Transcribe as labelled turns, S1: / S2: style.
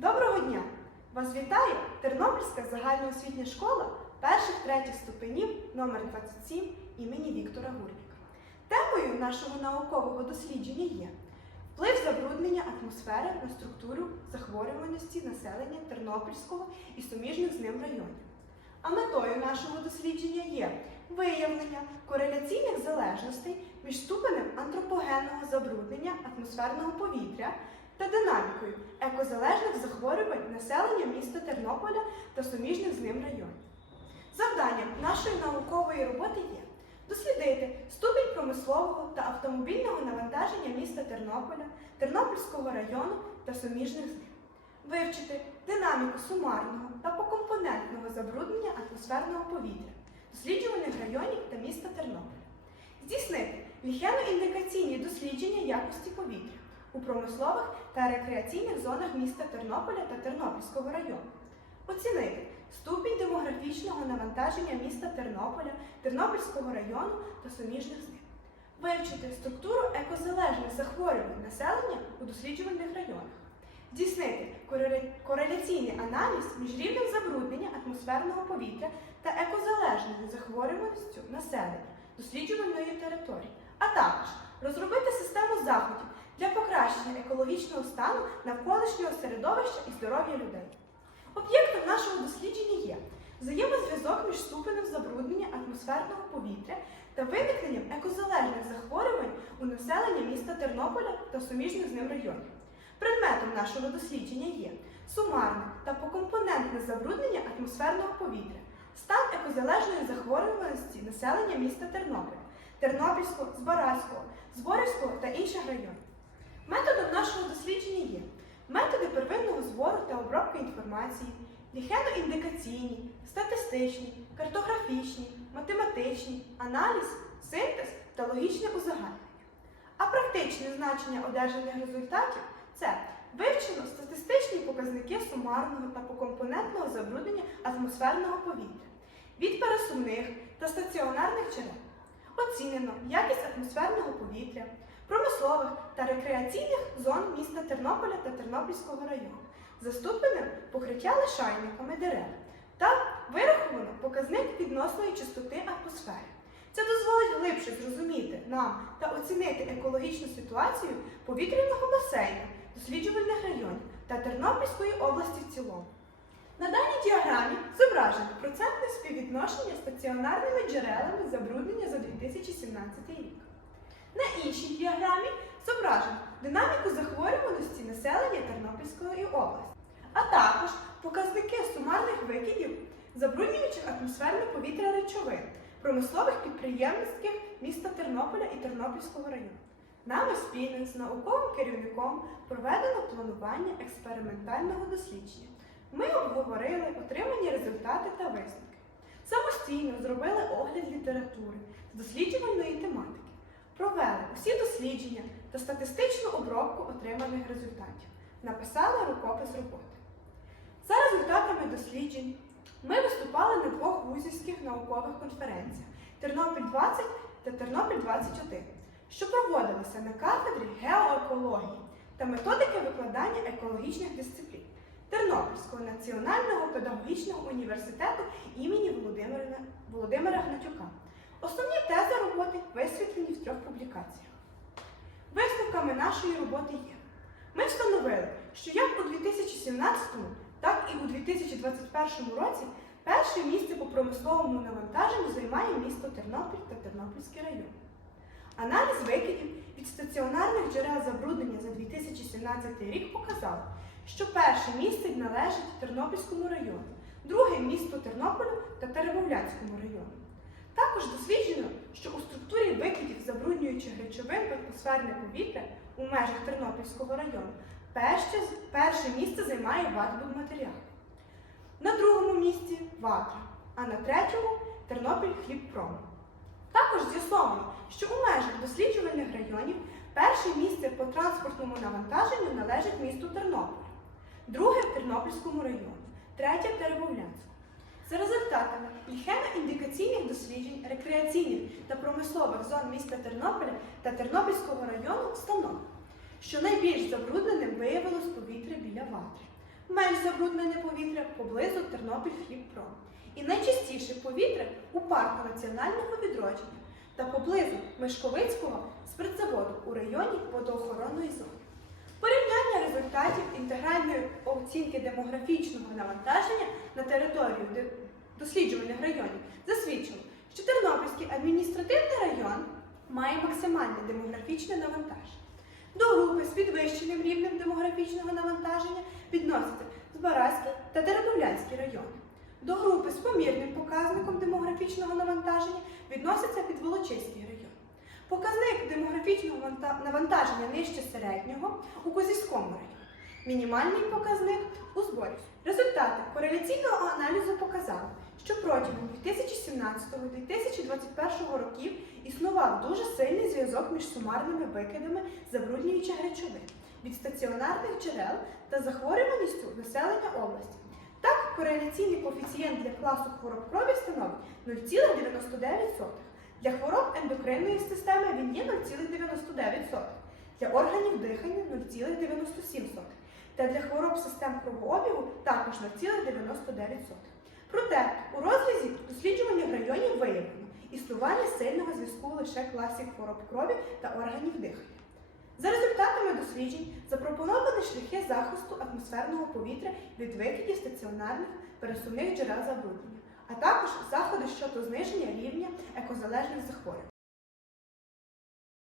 S1: Доброго дня! Вас вітає Тернопільська загальноосвітня школа перших третіх ступенів номер 27 імені Віктора Гурніка. Темою нашого наукового дослідження є вплив забруднення атмосфери на структуру захворюваності населення Тернопільського і суміжних з ним районів. А метою нашого дослідження є виявлення кореляційних залежностей між ступенем антропогенного забруднення атмосферного повітря та динамікою екозалежних захворювань населення міста Тернополя та суміжних з ним районів. Завданням нашої наукової роботи є дослідити ступінь промислового та автомобільного навантаження міста Тернополя, Тернопільського району та суміжних з ним, вивчити динаміку сумарного та покомпонентного забруднення атмосферного повітря, досліджуваних районів та міста Тернополя, здійснити ліхено-індикаційні дослідження якості повітря у промислових та рекреаційних зонах міста Тернополя та Тернопільського району. Оцінити ступінь демографічного навантаження міста Тернополя, Тернопільського району та суміжних з ним. Вивчити структуру екозалежних захворювань населення у досліджуваних районах. Здійснити кореляційний аналіз між рівнем забруднення атмосферного повітря та екозалежною захворюваністю населення досліджуваної території, а також розробити систему екологічного стану навколишнього середовища і здоров'я людей. Об'єктом нашого дослідження є взаємозв'язок між ступенем забруднення атмосферного повітря та виникненням екозалежних захворювань у населення міста Тернополя та суміжних з ним районів. Предметом нашого дослідження є сумарне та покомпонентне забруднення атмосферного повітря, стан екозалежної захворюваності населення міста Тернополя, Тернопільського, Збаразького, Зборівського та інших районів. Методом нашого дослідження є методи первинного збору та обробки інформації, ліхено-індикаційні, статистичні, картографічні, математичні, аналіз, синтез та логічне узагальнення. А практичне значення одержаних результатів це вивчено статистичні показники сумарного та покомпонентного забруднення атмосферного повітря від пересувних та стаціонарних джерел. Оцінено якість атмосферного повітря, промислових та рекреаційних зон міста Тернополя та Тернопільського району заступеним покриття лишайниками дерев та вираховано показник відносної чистоти атмосфери. Це дозволить глибше зрозуміти нам та оцінити екологічну ситуацію повітряного басейну, досліджувальних районів та Тернопільської області в цілому. На даній діаграмі зображено процентне співвідношення стаціонарними джерелами забруднення за 2017 рік. На іншій діаграмі зображено динаміку захворюваності населення Тернопільської області, а також показники сумарних викидів забруднюючих атмосферне повітря речовин промислових підприємницьких міста Тернополя і Тернопільського району. Нами спільно з науковим керівником проведено планування експериментального дослідження. Ми обговорили отримані результати та висновки. Самостійно зробили огляд літератури з досліджувальної тематики, провели усі дослідження та статистичну обробку отриманих результатів, написали рукопис роботи. За результатами досліджень ми виступали на двох вузівських наукових конференціях Тернопіль 20 та Тернопіль 21, що проводилися на кафедрі геоекології та методики викладання екологічних дисциплін Тернопільського національного педагогічного університету імені Володимира, Володимира Гнатюка. Основні тези роботи висвітлені в трьох публікаціях. Висновками нашої роботи є. Ми встановили, що як у 2017, так і у 2021 році перше місце по промисловому навантаженню займає місто Тернопіль та Тернопільський район. Аналіз викидів від стаціонарних джерел забруднення за 2017 рік показав, що перше місце належить Тернопільському району, друге місто Тернополю та Теребовлянському району. Також досліджено, що у структурі викидів забруднюючих речовин в атмосферне повітря у межах Тернопільського району перше, перше місце займає ватбудматеріал. На другому місці ватра, а на третьому Тернопіль хлібпром. Також з'ясовано, що у межах досліджувальних районів перше місце по транспортному навантаженню належить місту Тернополь, друге Тернопільському району, третє Теребовлянську. За результатами ліхено-індикаційних досліджень рекреаційних та промислових зон міста Тернополя та Тернопільського району встановлено, що найбільш забрудненим виявилось повітря біля ватри. менш забруднене повітря поблизу Тернопіль Хлібпром. І найчистіше повітря у парку національного відродження та поблизу Мишковицького спиртзаводу у районі водоохоронної оцінки демографічного навантаження на територію досліджуваних районів засвідчило, що Тернопільський адміністративний район має максимальне демографічне навантаження. До групи з підвищеним рівнем демографічного навантаження відносяться Збаразький та Теребовлянський райони. До групи з помірним показником демографічного навантаження відноситься Підволочиський район. Показник демографічного навантаження нижче середнього у Козівському районі. Мінімальний показник у Зборівську. Результати кореляційного аналізу показали, що протягом 2017-2021 років існував дуже сильний зв'язок між сумарними викидами забруднюючих речовин від стаціонарних джерел та захворюваністю населення області. Так, кореляційний коефіцієнт для класу хвороб крові становить 0,99. Для хвороб ендокринної системи він є 0,99. Для органів дихання 0,97. Та для хвороб систем кровообігу також 0,99. Проте у розрізі досліджуваних районів виявлено існування сильного зв'язку лише класів хвороб крові та органів дихання. За результатами досліджень запропоновані шляхи захисту атмосферного повітря від викидів стаціонарних пересувних джерел забруднення, а також заходи щодо зниження рівня екозалежних захворювань.